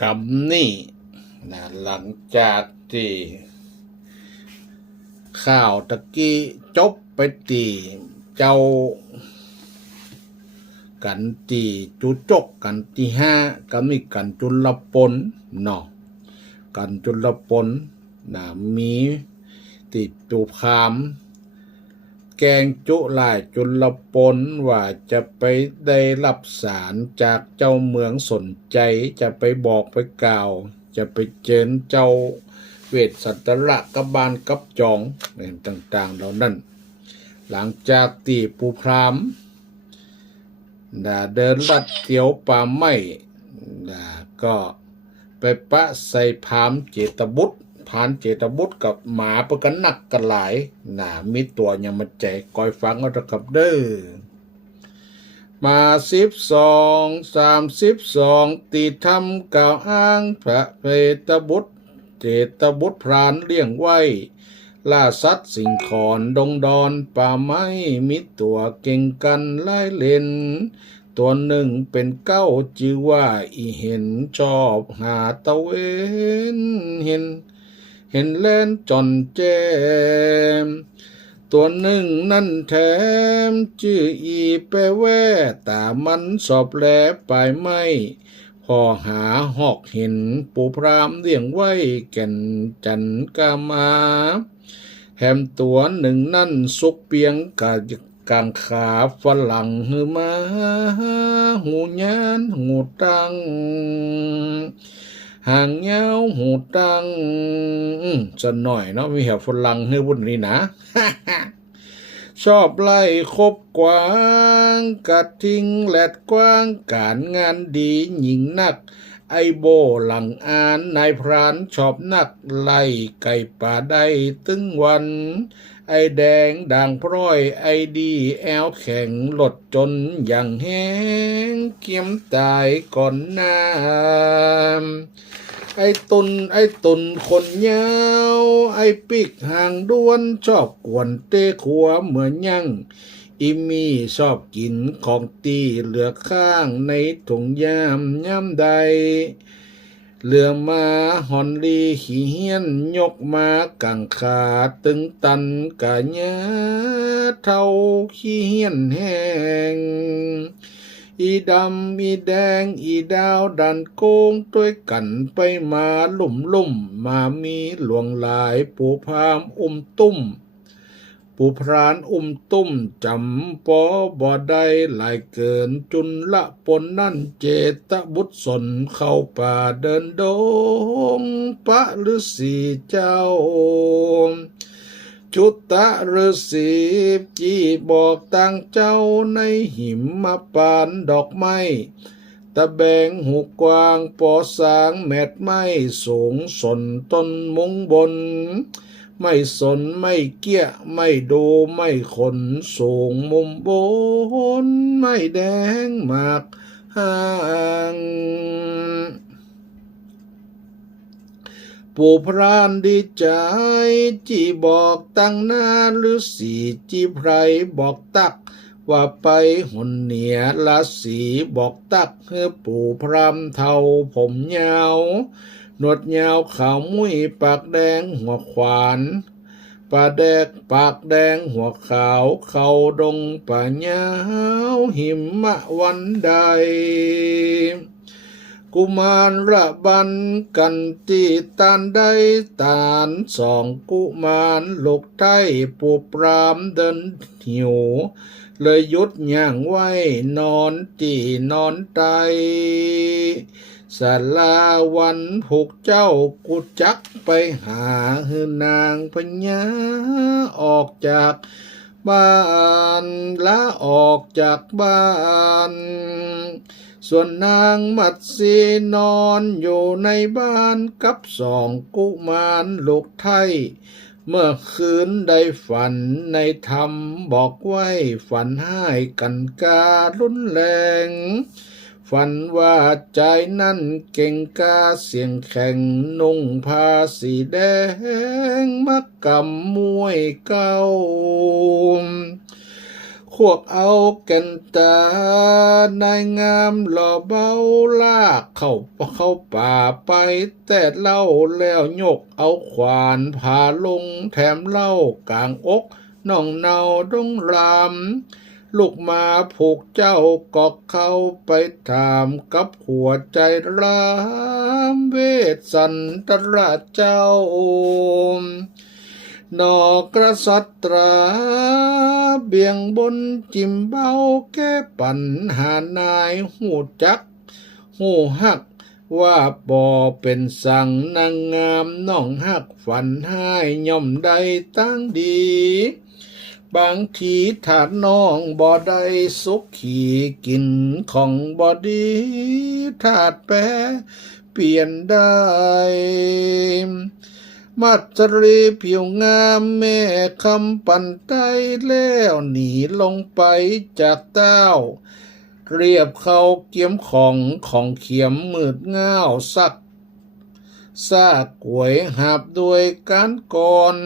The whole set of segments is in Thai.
คำนี้นะหลังจากที่ข่าวตะกี้จบไปตีเจ้ากันตีจุจกกันตีห้าก็มีกันจุลปนเนาะกันจุลปนนะมีติดตูพามแกงจุลายจุลปนว่าจะไปได้รับสารจากเจ้าเมืองสนใจจะไปบอกไปกล่าวจะไปเจิญเจ้าเวทสัตระกบาลกับจองต่างๆเหล่านั้นหลังจากตีปูพรามเดินลัดเตียวป่าไม้ก็ไปปะใส่พามเจตบุตรพานเจตบุตรกับหมาประกันนักกันหลายมีตัวยังมาแจกกอยฟังเอาตะกับเด้อมา12 32ตีทำกล่าวอ้างพระเจตบุตรเจตบุตรพรานเลี้ยงไว้ล่าสัตว์สิ่งขอนดงดอนป่าไม้มีตัวเก่งกันไล่เล่นตัวหนึ่งเป็นเก้าชื่อว่าอีเห็นชอบหาตะเวนเห็นเล่นจนแจมตัวหนึ่งนั่นแถมชื่ออีเปแวตามันสอบแลไปไม่พอหาหอกเห็นปูพรามเลี้ยงไว้แก่นจันกามาแหมตัวหนึ่งนั่นสุกเปียงกางขาฝรั่งหือมาหูยานหูตังห่างเงาหูตังจะหน่อยเนาะมีเหวฝรั่งให้บุญนี่นะ ชอบไล่คบกว้างกัดทิ้งแหลดกว้างการงานดีหญิงนักไอโบหลังอ่านนายพรานชอบนักไล่ไก่ป่าได้ตึงวันไอแดงด่างพร้อยไอดีแอลแข็งหลดจนอย่างแห้งเกียมตายก่อนหน้าไอตุนคนยาวไอปิกห่างด้วนชอบกวนเตะขัวเหมือนยังอิมีชอบกินของตีเหลือข้างในถุงย่ำใดเหลือมาหอนลีขี้เหี้ยนยกมากังขาตึงตันกะญาเท่าขี้เหี้ยนแห้งอีดำอีแดงอีดาวดันโกงด้วยกันไปมาลุ่มมามีหลวงหลายปูพามตุ้มปูพรานตุ้มจำปอบ่ได้หลายเกินจุนละปนนั่นเจตบุตรสนเข้าป่าเดินดงปะฤาษีเจ้าชุตตะฤาษีจีบอกตั้งเจ้าในหิมมาปานดอกไม้ตะแบงหูกว้างปอสางแมดไม้สูงสนต้นมุงบนไม่สนไม่เกี้ยไม่ดูไม่ขนสูงมุมบนไม่แดงมากห่างปู่พรานดีใจจีบอกตั้งหน้าฤาษีจีไพรบอกตักว่าไปหุ่นเหนียราศีบอกตักเฮือปู่พรามเทาผมยาวหนวดยาวขาวมุ้ยปากแดงหัวขวานปาแดกปากแดงหัวขาวเขาดงป่ายาวหิมะวันใดกุมารระบันกันตีตานได้ตานสองกุมารลูกไทยปูปรามเดินหิวเลยยุดย่างไว้นอนตีนอนไตสาลาวันผูกเจ้ากุจักไปหาหือนางพญาออกจากบ้านละออกจากบ้านส่วนนางมัดสีนอนอยู่ในบ้านกับสองกุมารลูกไทยเมื่อคืนได้ฝันในธรรมบอกไว้ฝันให้กันการุนแรงฝันว่าใจนั่นเก่งกาเสียงแข่งนุ่งผ้าสีแดงมักกำมวยเก้าค วกเอาแก่นตานายงามหล่อเบาลากเข้าป่าไปแต่เล่าแล้วยกเอาขวานพาลงแถมเล่ากลางอกน้องเนาดงรามลูกมาผูกเจ้ากอกเข้าไปถามกับหัวใจรามเวสสันตราชเจ้านอกระสัตราเบี่ยงบนจิมเบาแก้ปัญหานายหูจักหูหักว่าบ่เป็นสั่งนางงามน้องหักฝันให้ย่อมใดตั้งดีบางทีถาดน้องบ่ได้สุขขี่กินของบ่ดีถาดแปรเปลี่ยนได้มัจรีผิวงามแม่คำปั่นไตแล้วหนีลงไปจากเต้าเรียบเข้าเกียมของเขียมมืดง่าวสักซากกวยหาบด้วยการก่อน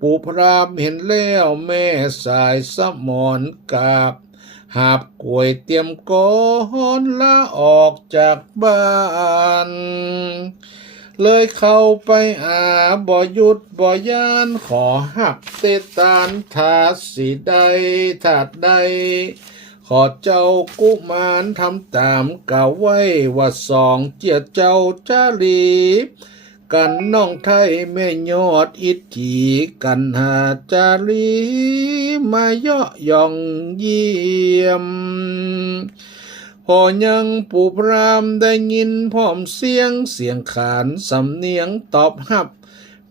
ปู่พรามเห็นแล้วแม่สายสมอนกาบหาบกวยเตรียมก้อนละออกจากบ้านเลยเข้าไปบ่หยุดบ่ยานขอหักเตตานถาดสีใดถาดใดขอเจ้ากุมารทำตามกล่าวไว้ว่าสองเจียเจ้าจารีกันน้องไทยแม่ยอดอิทธิกันหาจารีมาเยาะย่องเยี่ยมพอยังปู่พรามได้ยินพร้อมเสียงขานสำเนียงตอบรับ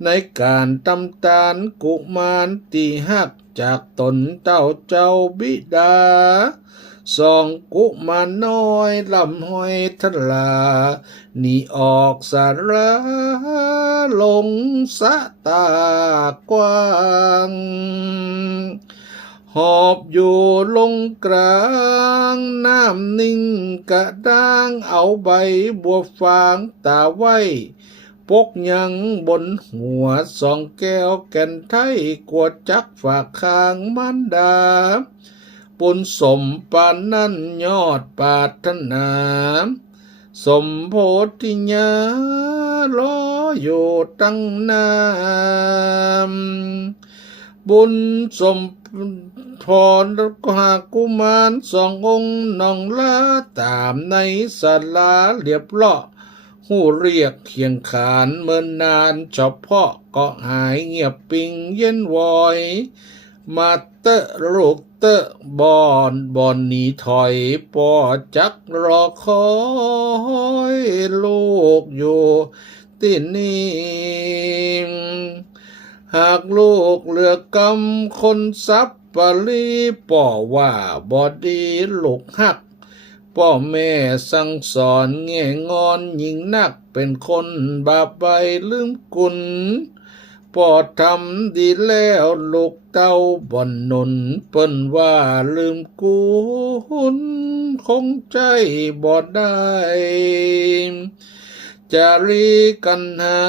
ในการตำตานกุมารตีหักจากตนเจ้าบิดาสองกุมารน้อยลำห้อยทลาหนีออกสาราลงสะตากว้างหอบอยู่ลงกลางน้ำนิ่งกระด้างเอาใบบัวฟางตาไว้ปกยังบนหัวสองแก้วแก่นไทยกวดจักฝากข้างมันดาปุญสมปานนั้นยอดปรารถนาสมโพธิญาลออยู่ตั้งนานบุญสมพรหากุมารสององค์น้องลาตามในศาลาเรียบเลาะหูเรียกเคียงขานเมินนานเฉพาะก็หายเงียบปิงเย็นวอยมาเตะลูกเตะบอนหนีถอยปอจักรอคอยลูกอยู่ที่นี่หากลูกเหลือกำคนซับปลีป่อว่าบอดีลูกหักพ่อแม่สั่งสอนแง่งอนยิ่งนักเป็นคนบาปใบลืมกุลพ่อทำดีแล้วลูกเต้าบ่อนนนเปิ้นว่าลืมกุลคงใจบ่ได้จารีกันหา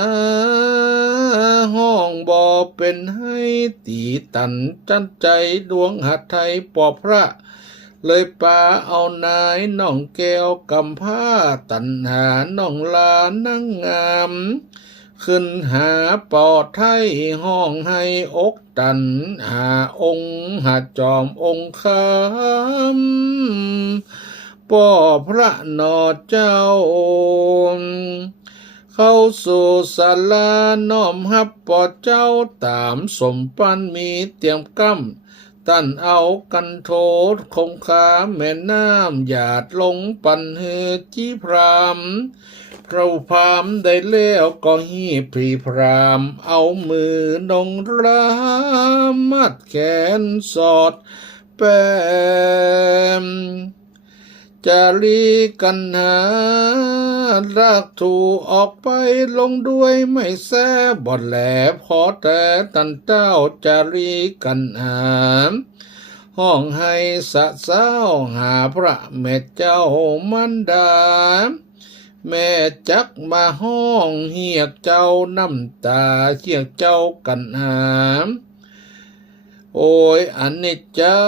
ห้องบ่เป็นให้ตีตันจันใจดวงหัดไทยปอพระเลยป่าเอานายน้องแก้วกำผ้าตันหาน้องลานั่งงามขึ้นหาปอไทยห้องให้อกตันหาองค์หาจอมองค์คำป่อพระนอเจ้าเข้าสู่ศาลาน้อมฮับปอเจ้าตามสมปันมีเตรียมกำตั้นเอากันโทษคงคาแม่น้ำหยาดลงปันเฮจีพรามเราพามได้แล้วก็ฮีพรีพรามเอามือนงรามมัดแขนสอดแปมจารีกันหารากถูออกไปลงด้วยไม่แซ่บ่อนแหลพอแต่ตันเจ้าจารีกันหาห้องให้สะเศร้าหาพระแม่เจ้ามันดาแม่จักมาห้องเฮียกเจ้าน้ำตาเฮียกเจ้ากันหา โอ้ยอันนี้จ้า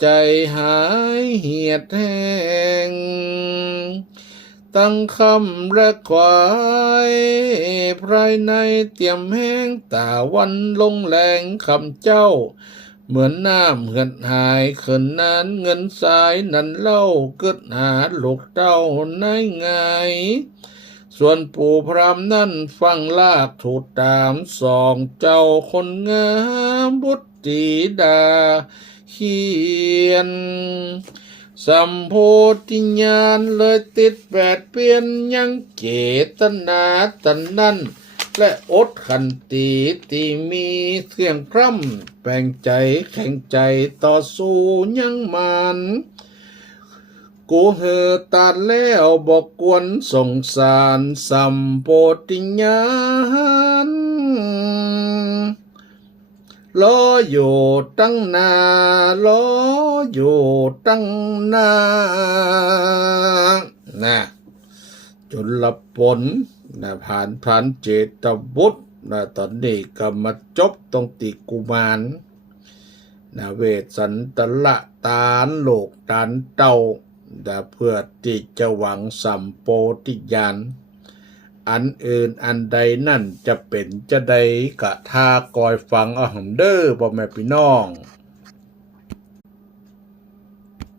ใจหายเหียดแห้งตั้งคำและควายภายในเตรียมแห้งตาวันลงแรงคำเจ้าเหมือนน้ำเหือดหายเขินนานเงินสายนั้นเล่าเกิดหาลูกเต้าในไงส่วนปู่พรามนั่นฟังลากถูกตามสองเจ้าคนงามบุตรตีดาเขียนสัมโพธิญาณเลยติดแปดเปลี่ยนยังเจตนาตันนั้นและอดขันตีที่มีเสียงพร่ำแปลงใจแข่งใจต่อสู้ยังมันกูเหอตาดแล้วบอกกวนสงสารสัมโพธิญาณรออยู่ตั้งนารออยู่ตั้งนานะจนละผลนะผ่านเจตบุตรนะตอนนี้ก็มาจบตรงติกุมารนะเวสสันตละตานโลกตานเต้านะเพื่อที่จะหวังสัมโพธิญาณอันอื่นอันใดนั่นจะเป็นจะใดกะทากอยฟังเอาหำเด้อพ่อแม่พี่น้อง